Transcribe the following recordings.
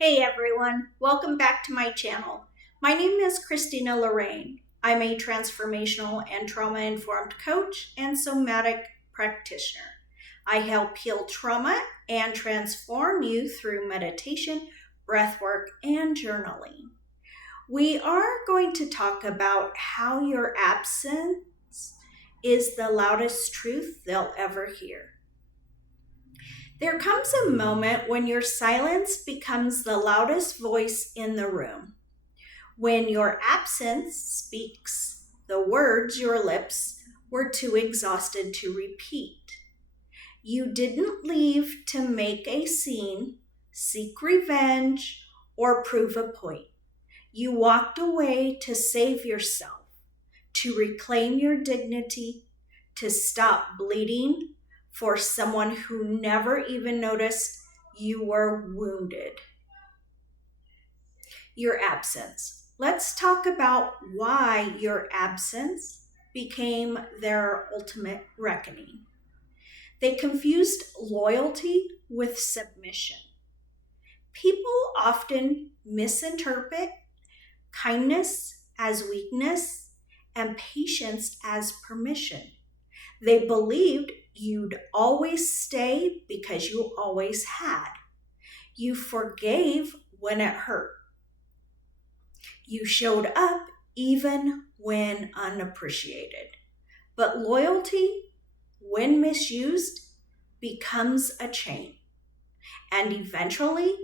Hey everyone, welcome back to my channel. My name is Christina Lorraine. I'm a transformational and trauma-informed coach and somatic practitioner. I help heal trauma and transform you through meditation, breathwork, and journaling. We are going to talk about how your absence is the loudest truth they'll ever hear. There comes a moment when your silence becomes the loudest voice in the room. When your absence speaks the words your lips were too exhausted to repeat. You didn't leave to make a scene, seek revenge, or prove a point. You walked away to save yourself, to reclaim your dignity, to stop bleeding for someone who never even noticed you were wounded. Your absence. Let's talk about why your absence became their ultimate reckoning. They confused loyalty with submission. People often misinterpret kindness as weakness and patience as permission. They believed you'd always stay because you always had. You forgave when it hurt. You showed up even when unappreciated. But loyalty, when misused, becomes a chain. And eventually,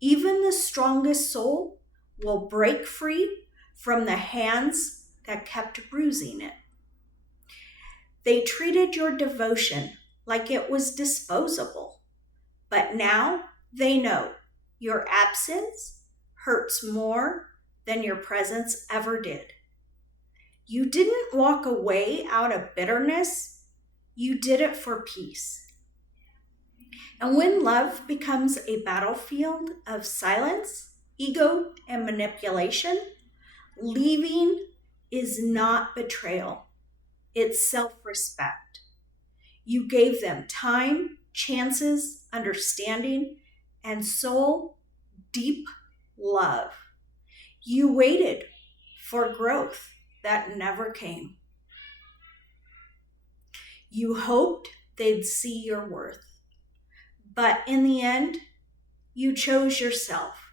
even the strongest soul will break free from the hands that kept bruising it. They treated your devotion like it was disposable. But now they know your absence hurts more than your presence ever did. You didn't walk away out of bitterness, you did it for peace. And when love becomes a battlefield of silence, ego, and manipulation, leaving is not betrayal. It's self-respect. You gave them time, chances, understanding, and soul deep love. You waited for growth that never came. You hoped they'd see your worth. But in the end, you chose yourself,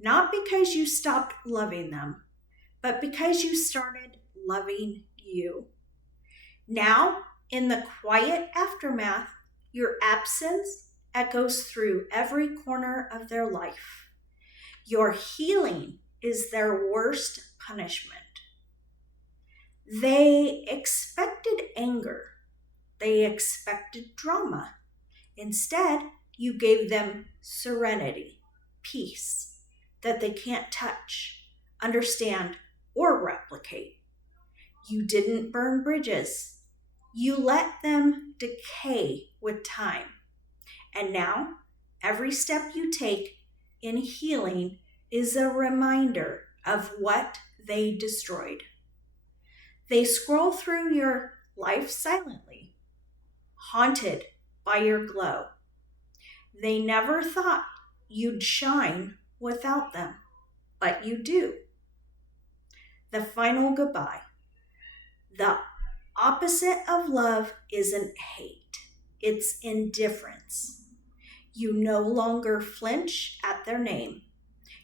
not because you stopped loving them, but because you started loving you. Now, in the quiet aftermath, your absence echoes through every corner of their life. Your healing is their worst punishment. They expected anger. They expected drama. Instead, you gave them serenity, peace that they can't touch, understand, or replicate. You didn't burn bridges. You let them decay with time. And now, every step you take in healing is a reminder of what they destroyed. They scroll through your life silently, haunted by your glow. They never thought you'd shine without them, but you do. The final goodbye. The opposite of love isn't hate, it's indifference. You no longer flinch at their name.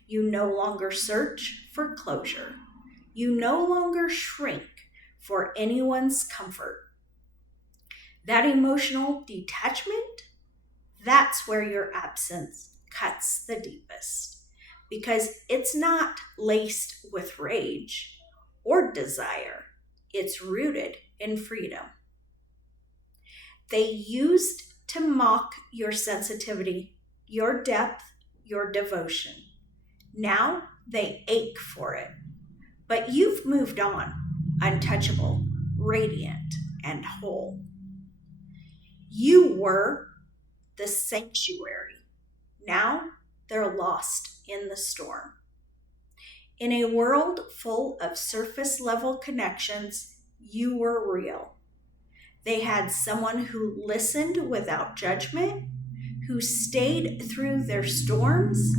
You no longer search for closure. You no longer shrink for anyone's comfort. That emotional detachment, that's where your absence cuts the deepest, because it's not laced with rage or desire. It's rooted in freedom. They used to mock your sensitivity, your depth, your devotion. Now they ache for it. But you've moved on, untouchable, radiant, and whole. You were the sanctuary. Now they're lost in the storm. In a world full of surface level connections, you were real. They had someone who listened without judgment, who stayed through their storms,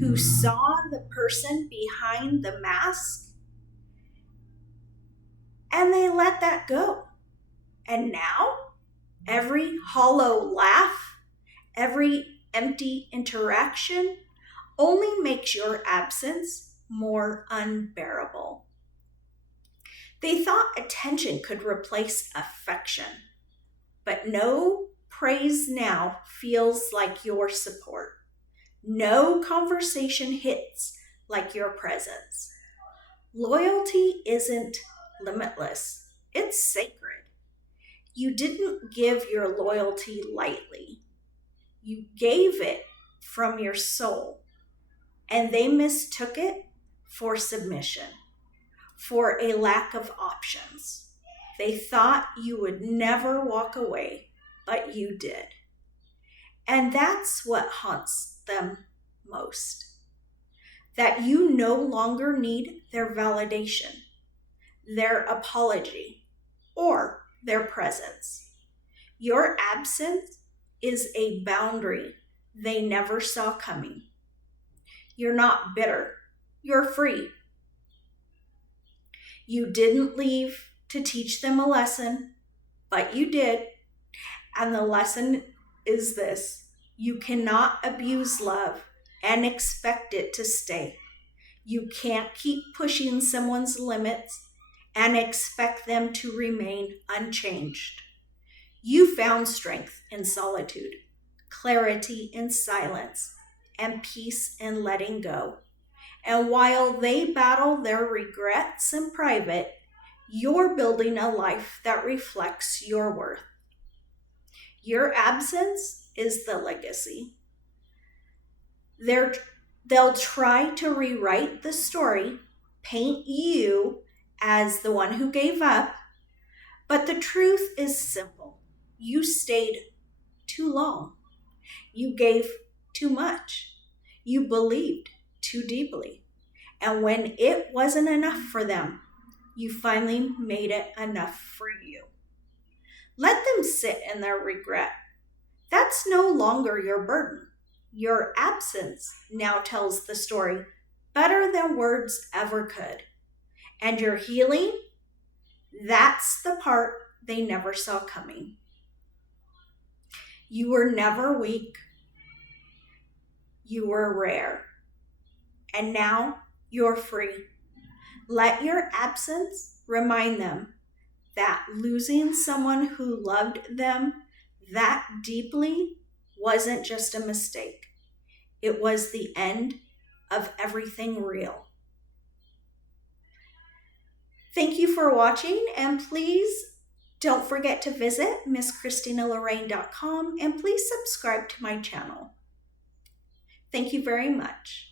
who saw the person behind the mask and they let that go. And now every hollow laugh, every empty interaction only makes your absence more unbearable. They thought attention could replace affection, but no praise now feels like your support. No conversation hits like your presence. Loyalty isn't limitless, it's sacred. You didn't give your loyalty lightly. You gave it from your soul, and they mistook it for submission, for a lack of options. They thought you would never walk away, but you did. And that's what haunts them most. That you no longer need their validation, their apology, or their presence. Your absence is a boundary they never saw coming. You're not bitter. You're free. You didn't leave to teach them a lesson, but you did. And the lesson is this: you cannot abuse love and expect it to stay. You can't keep pushing someone's limits and expect them to remain unchanged. You found strength in solitude, clarity in silence, and peace in letting go. And while they battle their regrets in private, you're building a life that reflects your worth. Your absence is the legacy. They'll try to rewrite the story, paint you as the one who gave up, but the truth is simple. You stayed too long. You gave too much. You believed too deeply. And when it wasn't enough for them, you finally made it enough for you. Let them sit in their regret. That's no longer your burden. Your absence now tells the story better than words ever could. And your healing, that's the part they never saw coming. You were never weak. You were rare. And now you're free. Let your absence remind them that losing someone who loved them that deeply wasn't just a mistake. It was the end of everything real. Thank you for watching, and please don't forget to visit MissChristinaLorraine.com and please subscribe to my channel. Thank you very much.